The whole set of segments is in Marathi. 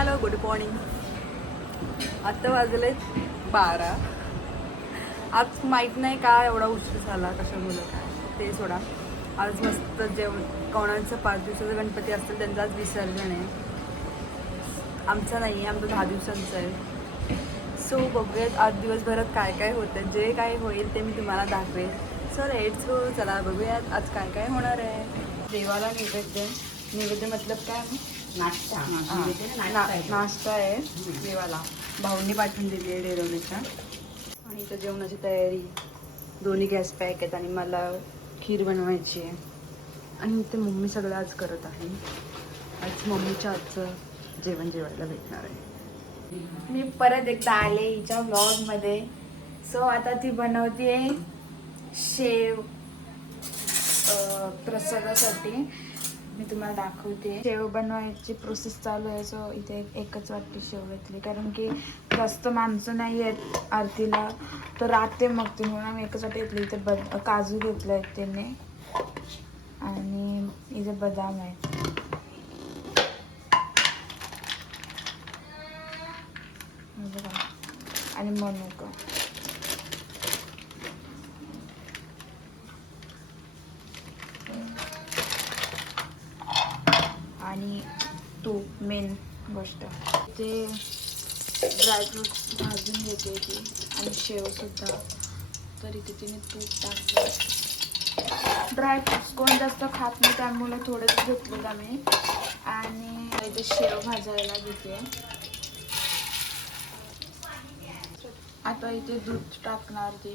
हॅलो गुड मॉर्निंग आत्ता वाजले बारा. आज माहीत नाही का एवढा उशीर झाला कशामुळं काय ते सोडा. आज मस्त जेवण कोणाचं पाच दिवसाचं गणपती असतील त्यांचं आज विसर्जन आहे. आमचं नाही आहे आमचं दहा दिवसांचं आहे. सो बघूयात आज दिवसभरात काय काय होतं जे काय होईल ते मी तुम्हाला दाखवेल सो लेट्स सो चला बघूयात आज काय काय होणार आहे. देवाला नैवेद्य नैवेद्य मतलब काय? नाश्ता. हां, ना-. नाश्ता आहे. देवाला. भाऊंनी पाठवून दिली आहे डेरवण्याच्या आणि इथं जेवणाची तयारी. दोन्ही गॅस पॅक आहेत आणि मला खीर बनवायची आहे. आणि इथे मम्मी सगळं आज करत आहे. आज मम्मीच्या आजचं जेवण जेवायला भेटणार आहे. मी परत एकदा आले हिच्या ब्लॉगमध्ये सो आता ती बनवते शेव अं, प्रसादासाठी. मी तुम्हाला दाखवते. शेव बनवायची प्रोसेस चालू आहे सो इथे एकच वाटते शेव घेतली. कारण की जास्त माणसं नाही आहेत आरतीला तर राहते मग ती. म्हणून आम्ही एकच वाटी घेतली. इथे बद काजू घेतला आहेत त्याने. आणि इथे बदाम आहे आणि मनुका. मेन गोष्ट. ते ड्रायफ्रूट भाजून घेते ती आणि शेवसुद्धा तरी तिथे तिने तूप टाकलं ड्रायफ्रुट्स कोण जास्त खात नाही त्यामुळे थोडंच घेतलं आम्ही आणि इथे शेव भाजायला घेते. आता इथे दूध टाकणार ती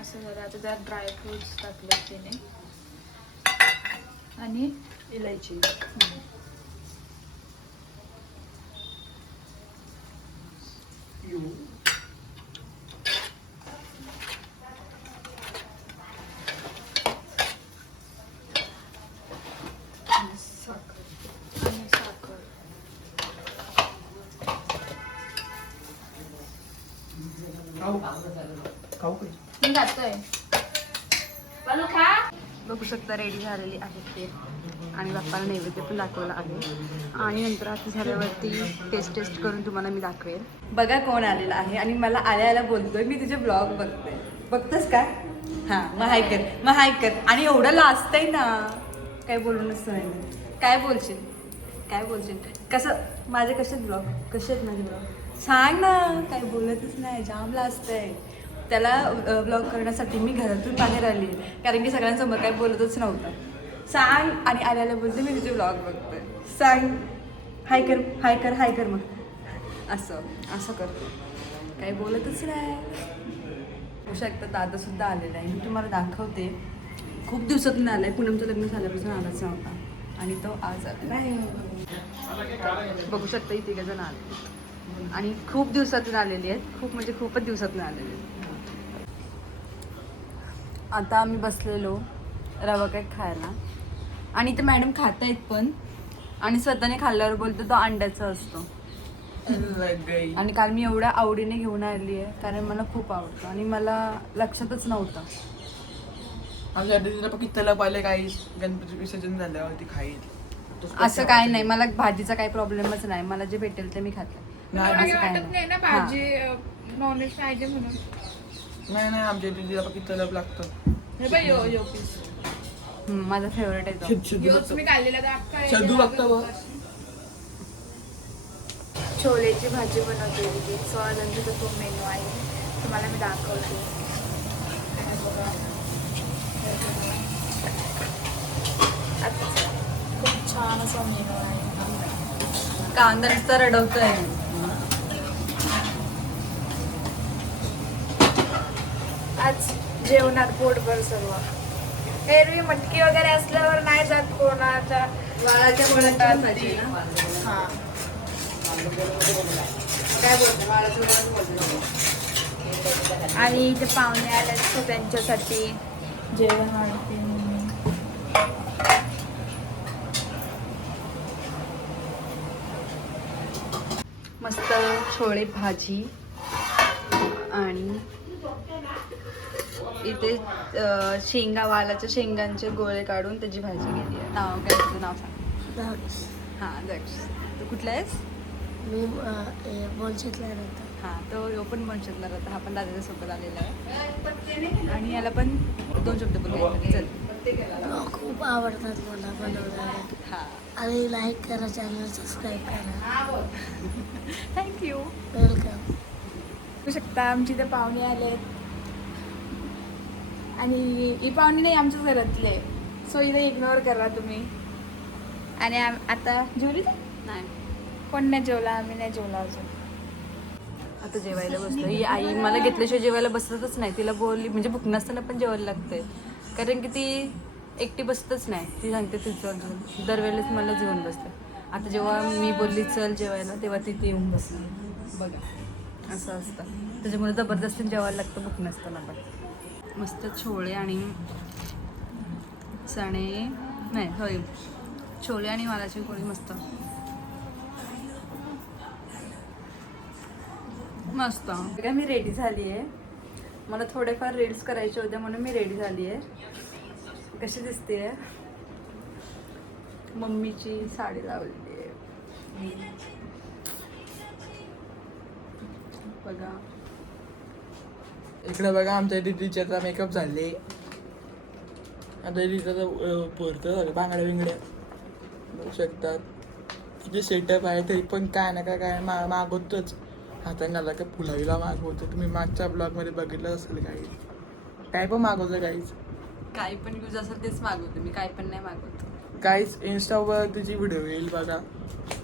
असं झालं आता त्यात ड्रायफ्रुट्स टाकले तिने आणि इलायची आणि साखर मी घातोय बघू शकता रेडी झालेली आहे ते. आणि बाप्पाला नैवेद्य पण दाखवला आहे. आणि नंतर आता झाल्यावरती टेस्ट टेस्ट करून तुम्हाला मी दाखवेल बघा कोण आलेला आहे. आणि मला आल्या आल्या बोलतोय मी तुझे ब्लॉग बघते. बघतोस का? हां मग हाय कर मग हाय कर. आणि एवढं लाजतंय ना. काय बोलू नसतं नाही काय बोलशील? काय बोलशील? कसं माझे कसे ब्लॉग कसे आहेत माझे ब्लॉग सांग ना काय बोलतच नाही. जाम लाजतंय. त्याला ब्लॉग करण्यासाठी मी घरातून बाहेर आली. कारण की सगळ्यांसमोर काही बोलतच नव्हतं. सांग आणि आल्याला बोलते मी तुझे ब्लॉग बघते सांग. हाय कर हाय कर हाय कर मग. असं असं करतो. काही बोलतच नाही. होऊ शकतं दादासुद्धा आलेला आहे. मी तुम्हाला दाखवते. खूप दिवसातून आला आहे पूनमचं लग्न झाल्यापासून आलाच नव्हता. आणि तो आज नाही बघू शकता इथे जण आले. आणि खूप दिवसातून आलेली आहेत. खूप म्हणजे खूपच दिवसातून आलेली आहेत. आता आम्ही बसलेलो. रवा केक खायला. आणि इथे मॅडम खात आहेत पण. आणि स्वतःने खाल्ल्यावर बोलतो तो अंड्याचा असतो. आणि काल मी एवढ्या आवडीने घेऊन आली आहे कारण मला खूप आवडतं. आणि मला लक्षातच नव्हतं. आमच्या काही गणपती विसर्जन ती खाईल असं काय नाही. मला भाजीचा काही प्रॉब्लेमच नाही. मला जे भेटेल ते मी खाते. नाही असं काय वाटत नाही. ना. भाजी नॉनव्हेज पाहिजे म्हणून. नाही नाही आमच्या दिदीला पण किती तलब लागतं. हे बाई यो यो पीस हम्म, माझा फेवरेट आहे तो. बघतो मी काढलेला तर अख्खा शदू बघतो बघ. छोलेची भाजी बनवते सोळाजणचा तो मेनू आहे. तुम्हाला मी दाखवते. हे बघा. आता खूप छान असा मेनू आहे. कांदा नुसता रडवतोय. आज जेवणात पोटभर सर्व एरवी मटकी वगैरे असल्यावर नाही जात कोणाच्या वाळाच्या भाजी ना? हा. काय बोलते? वाळाच्या मुळाची बोलते आणि इथे पाहुणे आले सो त्यांच्यासाठी. जेवण वाढते मस्त छोळे भाजी आणि इथे शेंगा वालाच्या शेंगांचे गोळे काढून त्याची भाजी केली आहे. नाव काय तुझं? नाव सांग. हां दक्ष. तू कुठला आहेस? मी बोलशीतला राहतो. हां तो यो पण बनशतला राहता. हा पण दादाच्या सोबत आलेला आहे. आणि याला पण दोन शब्द बोलूया चल. खूप आवडतात मला बनवणारे. हां. आणि लाईक करा चॅनल सबस्क्राईब करा. थँक्यू वेलकम बघू शकता आमची इथे पाहुणे आलेत. आणि ही पाहुणे नाही आमच्याच घरातले सो इथे इग्नोर करा तुम्ही. आणि आम- आता जेवली? नाही. कोण नाही जेवला आम्ही नाही जेवला अजून. आता जेवायला बसलो ही आई मला घेतल्याशिवाय जेवायला बसतच नाही. तिला बोलली म्हणजे भूक नसताना पण जेवायला लागतंय. कारण की ती एकटी बसतच नाही. ती सांगते तू चल चल. दरवेळेस मला जेवण बसतं आता जेव्हा मी बोलली चल जेवायला तेव्हा ती ती येऊन बसली. बघा. असं असतं. त्याच्यामुळे जबरदस्ती जेवायला लागतं भूक नसताना पण. मस्त छोळे आणि चणे नाही सॉरी छोले आणि मालाची पोळी मस्त. मस्त. काय मी रेडी झाली आहे मला थोडेफार रील्स करायचे होते म्हणून मी रेडी झाली आहे कशी दिसते मम्मीची साडी लावलेली आहे बघा. इकडे बघा आमच्या दीदीचे आता मेकअप झाले. आता दीदीचं पोरतं झालं बांगड्या बिंगड्या. बघू शकतात. किती सेटअप आहे तरी पण काय ना काय काय मा मागवतोच. हातांना काय फुलावीला मागवतो. तुम्ही मागच्या ब्लॉगमध्ये बघितलं असेल काही काय पण मागवतं काहीच काही पण यूज असेल तेच मागवते. मी काही पण नाही मागवत. काहीच इन्स्टावर तिची व्हिडिओ येईल बघा.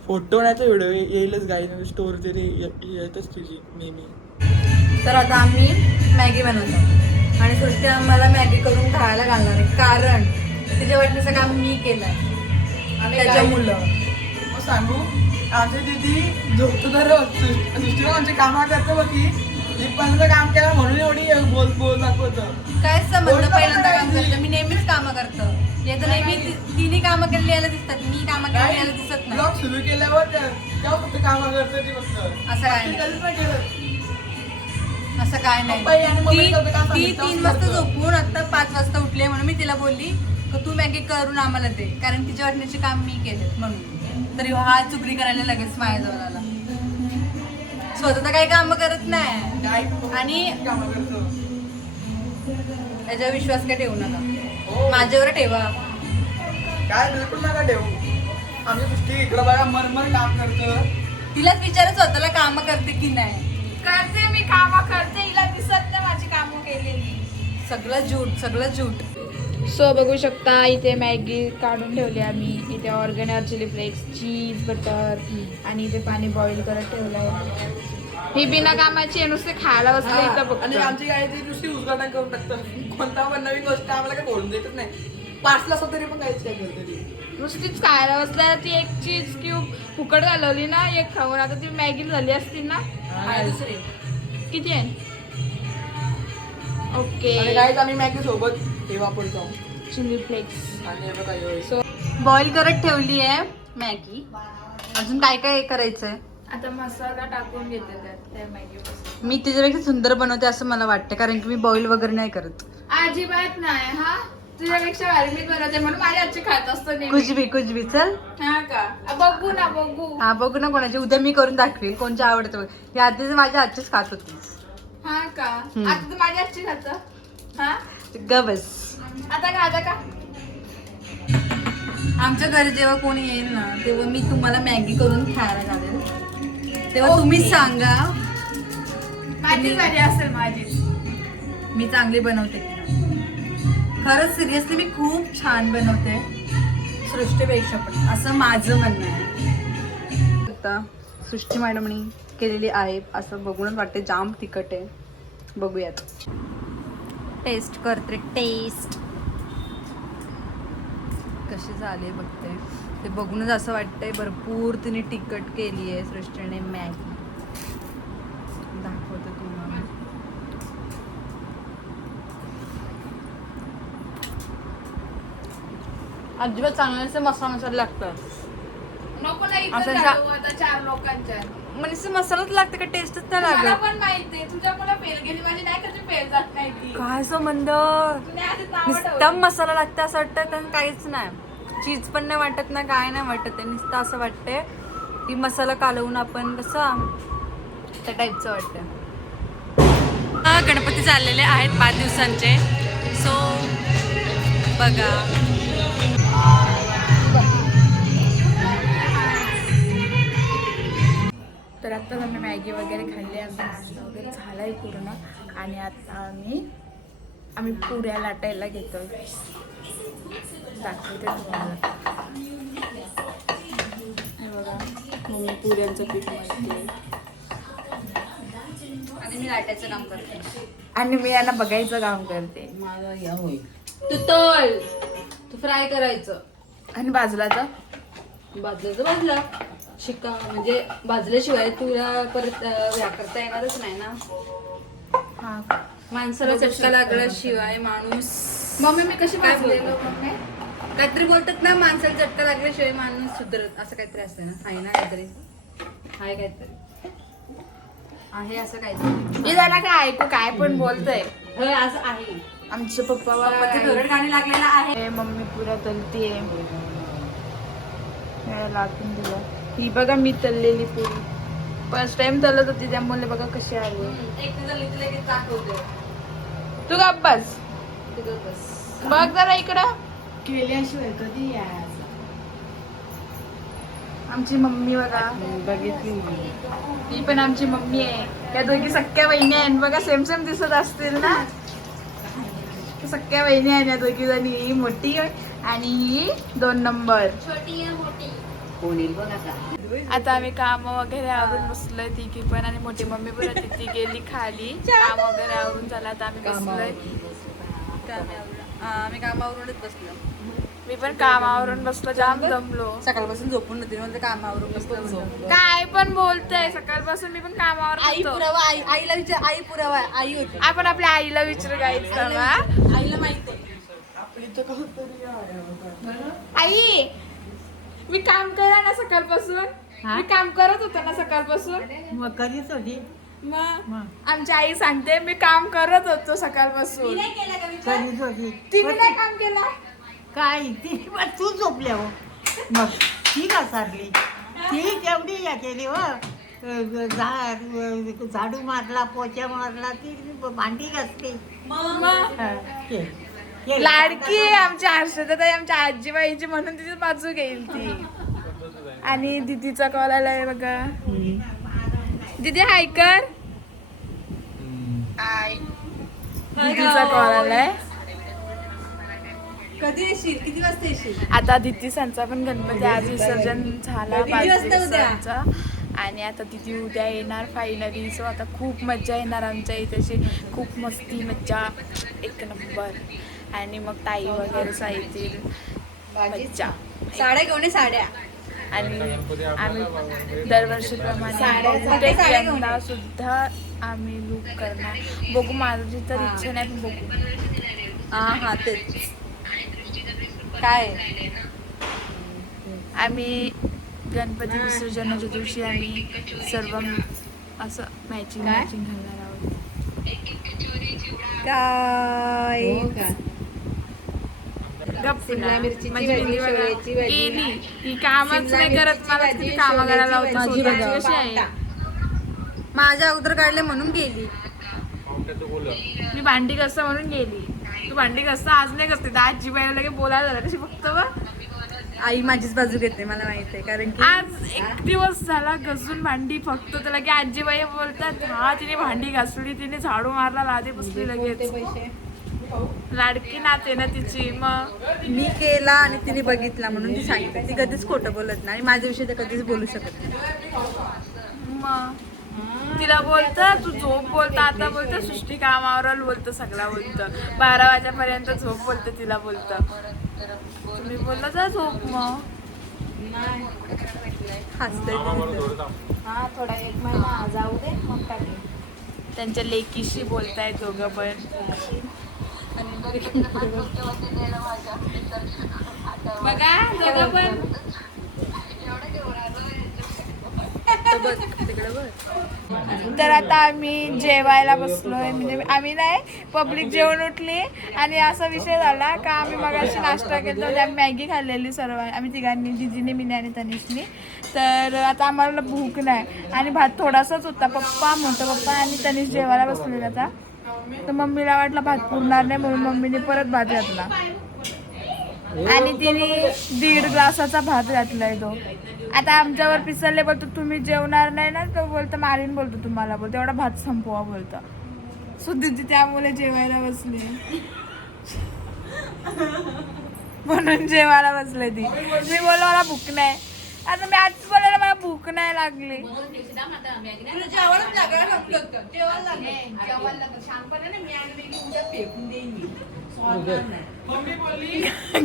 फोटो नाही तर व्हिडिओ येईलच काही स्टोर तरी येतच तिची नेहमी तर आता आम्ही मॅगी बनवतो. आणि सृष्टी आम्हाला मॅगी करून खायला घालणार आहे. कारण तिच्या वाटणीचं काम मी केलंय. त्याच्या काय? मुलं. मग सांगू? आमची दीदी झोपतो तर दुसरीला आमची कामं करतो बघ की. पहिल्यांदा काम केलं म्हणून एवढी बोल बोल दाखवतं. काय समजलं पहिल्यांदा काम. करतं? मी नेहमीच कामं करतो. याचं नेहमी तिने कामं केलेली याला दिसतात. मी कामं केलेली याला दिसत नाही. ब्लॉग सुरू केल्यावर तेव्हा फक्त कामं करतं ती फक्त. असं काय असं काय नाही. ती तीन वाजता. झोपून आता पाच वाजता उठले म्हणून मी तिला बोलली की तू मॅगी करून आम्हाला दे कारण तिच्या वाटण्याचे काम मी केले म्हणून. तरी हा चुकली करायला लगेच माझ्याजवळ आला. स्वतः काही काम करत नाही. आणि कामं करतो? याच्यावर विश्वास काय ठेवू नका? हो. माझ्यावर ठेवा. काय बिलकुल नका ठेवू. दृष्टी इकडं बघा मनमन काम करतं तिलाच विचार स्वतःला काम करते की नाही. करते मी कामं करते. हिला दिसत नाही माझी कामं केलेली. सगळं झूट सगळं झूट सो बघू शकता इथे मॅगी काढून ठेवली आम्ही. इथे oregano chili flakes cheese butter आणि इथे पाणी बॉईल करत ठेवलंय. ही बिना कामाची आहे, नुसते खायला बसले इथं आणि आमची गाडी ती नुसती उद्घाटन करून टाकतं कोणता पण नवीन गोष्ट आम्हाला काय बोलून देतच नाही. पाचला असं तरी पण काहीच काय करते नुसतीच खायला बसल्या ती एक चीज क्यूब फुकट घालवली ना एक खाऊन. आता ती मॅगी झाली असती ना. आणि दुसरी? किती आहे? ओके. आम्ही मॅगी सोबत हे वापरतो. Chili flakes. आणि हे बघा ह्यो. सो बॉईल करत ठेवली आहे मॅगी. अजून काय काय करायचंय? आता मसाला टाकून घेते त्यात त्या मॅगी मी तिच्यापेक्षा सुंदर बनवते असं मला वाटतं कारण की मी बॉईल वगैरे नाही करत. अजिबात नाही हा? तुझ्यापेक्षा भारी मी बनवते म्हणून माझ्या आजची खात असतो नेहमी. कुछ भी कुछ भी चल. हा का? आ, बघू ना बघू. हा बघू ना कोणाची. उद्या मी करून दाखवेल कोणच्या आवडतं बघ. या आधीच माझ्या आजचीच खात होतीस हा का? हम्म. आता तू माझ्या आजची खात. हा? ग बस आता का आता का आमच्या घरी जेव्हा कोणी येईल ना तेव्हा मी तुम्हाला मॅगी करून खायला घालेल तेव्हा तुम्ही सांगा. माझीच भारी असेल माझीच मी चांगली बनवते. खरंच सिरियसली मी खूप छान बनवते. सृष्टीपेक्षा पण असं माझं म्हणणं आहे. आता सृष्टी मॅडमनी केलेली आहे. असं बघूनच वाटते जाम तिखट आहे. बघूयात. टेस्ट करते. टेस्ट कशी झाली बघते. ते बघूनच असं वाटतंय भरपूर तिने तिखट केली आहे सृष्टीने मॅगी दाखवते तुम्हाला अजिबात चांगलं मसाला मसाला लागतं नको ना असं जा- आता चार लोकांच्या. म्हणजे मसालाच लागते का? टेस्टच नाही मला लागत. पण माहिती तुझ्यामुळे फेल गेली माझी नाही कधी फेल जात काय संबंध नुसता मसाला लागतं असं वाटतं कारण काहीच नाही. चीज पण नाही वाटत ना काय नाही वाटत आहे. नुसतं असं वाटतंय. की मसाला कालवून आपण कसं त्या टाईपचं वाटतं हा, गणपती चाललेले आहेत पाच दिवसांचे. सो बघा. आत्ताच आम्ही मॅगी वगैरे खाल्ली आमचा नाश्ता वगैरे झाला आहे पूर्ण. आणि आता आम्ही आम्ही पुऱ्या लाटायला घेतो दाखवते तुम्हाला. हे बघा मम्मी पुऱ्यांचं पीठ आणि मी लाटायचं काम करते. आणि मी यांना बघायचं काम करते. तू तळ. तू फ्राय करायचं. आणि बाजूलाचं भाजल्याचं भाजला शिका म्हणजे भाजल्याशिवाय तुला परत ह्या करता येणारच नाही ना. हां. माणसाला चटका लागल्याशिवाय माणूस मम्मी मी कशी काय बोलतो? मम्मी? काहीतरी बोलतात ना माणसाला चटका लागल्याशिवाय माणूस सुधरत असं काहीतरी असतं ना. आहे ना काहीतरी? आहे काहीतरी. आहे असं काहीतरी. मी जरा काय ऐकू काय पण बोलतोय. होय असं आहे. आमचे पप्पा गाणे लागलेलं आहे. हे मम्मी पुऱ्या तलतीये. लाटून दिलं. ही बघा मी तललेली पुरी. फर्स्ट टाइम तलत होती त्यामुळे बघा कशी आली तू का बस. तुझं बस. बघ जरा इकडं. केल्याशिवाय कधी आमची मम्मी बघा. बघितली ही पण आमची मम्मी आहे. त्या दोघी सख्या बहिणी आहेत. बघा सेम सेम दिसत असतील ना? सख्या बहिणी आहेत या दोघी जणी. ही मोठी आणि ही दोन नंबर आता. आम्ही काम वगैरे आवरून बसलोय तिघी पण आणि मोठी मम्मी पण होती. ती गेली खाली. काम वगैरे आवरून झालं आता आम्ही बसलोय. आम्ही कामावरूनच बसलो. मी पण कामावरून बसलो जाम जमलो. सकाळपासून झोपून होती म्हणजे कामावरून बसलो काय पण बोलतय सकाळपासून मी पण कामावर आई. पुरावा आई आईला विचार आई पुरावा. आई होती. आपण आपल्या आईला विचारू गाईच आईला माहिती आहे. आई मी काम करा ना सकाळपासून. मी काम करत होतो ना सकाळपासून. मग कधीच होती मग आमची आई सांगते मी काम करत होतो सकाळपासून. कधीच होती तिने नाही काम केलं. काय? ती पण तू झोपल्या हो. मग ती का सारली? ती तेवढी या केली हो? अ, झा- झाडू मारला पोचा मारला ती भांडी घासली. मग? हा, के- केली. लाडकी आहे आमची हर्षदाताई आमच्या आजीबाईची म्हणून तिची बाजू घेईल ती. आणि दीदीचा कॉल आलाय बघा. दीदी हाय कर. दीदीचा कॉल आलाय. कधी येशील? किती वाजता येशील? आता दिदी सांचा पण गणपती आज विसर्जन झाला उद्या? आणि आता दिदी उद्या येणार फायनली सो आता खूप मज्जा येणार आमच्या इथेची खूप मस्ती मज्जा. एक नंबर आणि मग ताई वगैरे साईतील मज्जा साड्या घेऊन ये, साड्या. आणि आम्ही दरवर्षीप्रमाणे सुद्धा आम्ही लुक करणार. बघू माझी तर इच्छा नाही पण बघू. हा हा तेच. काय? आम्ही गणपती विसर्जनाच्या दिवशी आम्ही सर्व असं मॅचिंग? मॅचिंग घालणार आहोत. काय? शेवयाची भाजी. गेली. ही कामच नाही करत मला भाजी, किती कामं करायला शेवयाची लावतात भाजी स्वतःची बघा. कशी आहे? माझ्या अगोदर काढले म्हणून गेली. मी भांडी घासता म्हणून गेली. तू भांडी घासता आज नाही तर आजी बाई लगे बोलायला झालं कशी फक्त बघ. आई माझीच बाजू घेते मला माहीत आहे कारण की आज एक दिवस झाला घसून भांडी फक्त त्याला की आजीबाई बोलतात हा तिने भांडी घासली तिने झाडू मारला लादे बसली लगेच. पैसे? लाडकी नाते ना तिची मग मी केला आणि तिने बघितला म्हणून ती सांगितलं. ती कधीच खोटं बोलत नाही आणि माझ्याविषयी तर कधीच बोलू शकत नाही. मग तिला बोलतं तू झोप बोलता आता बोलतं सृष्टी कामावर बोलतं सगळा बोलतं. बारा वाजेपर्यंत झोप बोलतं तिला बोलतं. तुम्ही बोलला जा झोप मग. हसते हा थोडा एक महिना जाऊ दे मग त्यांच्या लेकीशी बोलतायत दोघं पण. बघा दोघं पण. तर आता आम्ही जेवायला बसलोय. म्हणजे आम्ही नाही पब्लिक जेवण उठली आणि असा विषय झाला का आम्ही मगाशी नाश्ता केला होता आम्ही मॅगी खाल्लेली सर्व. आम्ही तिघांनी जिजीने मी आणि तनिषनी. तर आता आम्हाला भूक नाही आणि भात थोडासाच होता. पप्पा मोठा पप्पा आणि तनिष जेवायला बसलेला आता. तर मम्मीला वाटलं भात पुरणार नाही म्हणून मम्मीने परत भात घातला. आणि तिने दीड ग्लासाचा भात घातलाय तो. आता आमच्यावर पिसरले बोलतो तुम्ही जेवणार नाही ना? तो बोलतो मारीन बोलतो तुम्हाला. बोलतो एवढा भात संपवा बोलतो. सुद्धीची त्यामुळे जेवायला बसली. म्हणून जेवायला बसले ती. मी बोललो मला भूक नाही. आता मी आजच बोलायला मला भूक नाही लागली.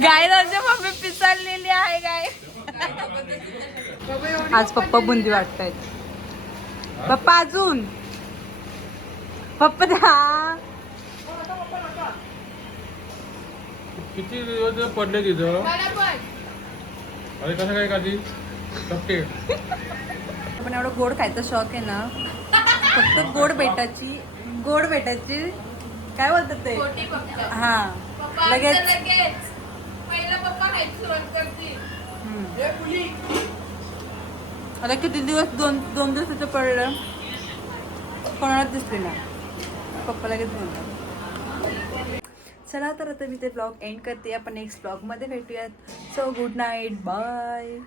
गाय म्हणजे मम्मी पिसाळलेली आहे गाय आज पप्पा बुंदी वाटतायत. पप्पा अजून. पप्पा द्या किती दिवस पडले तिथं? अरे कसं काय टक्के पण एवढं गोड खायचा शौक आहे ना फक्त गोड बेटाची गोड बेटाची काय बोलतात ते? हा लगेच. आता किती दिवस दोन दोन दिवसाचं पडलं? कोणालाच दिसले ना पप्पा लगेच बोलतात चला तर आता मी ते ब्लॉग एंड करते. आपण नेक्स्ट ब्लॉगमध्ये भेटूयात. So good night bye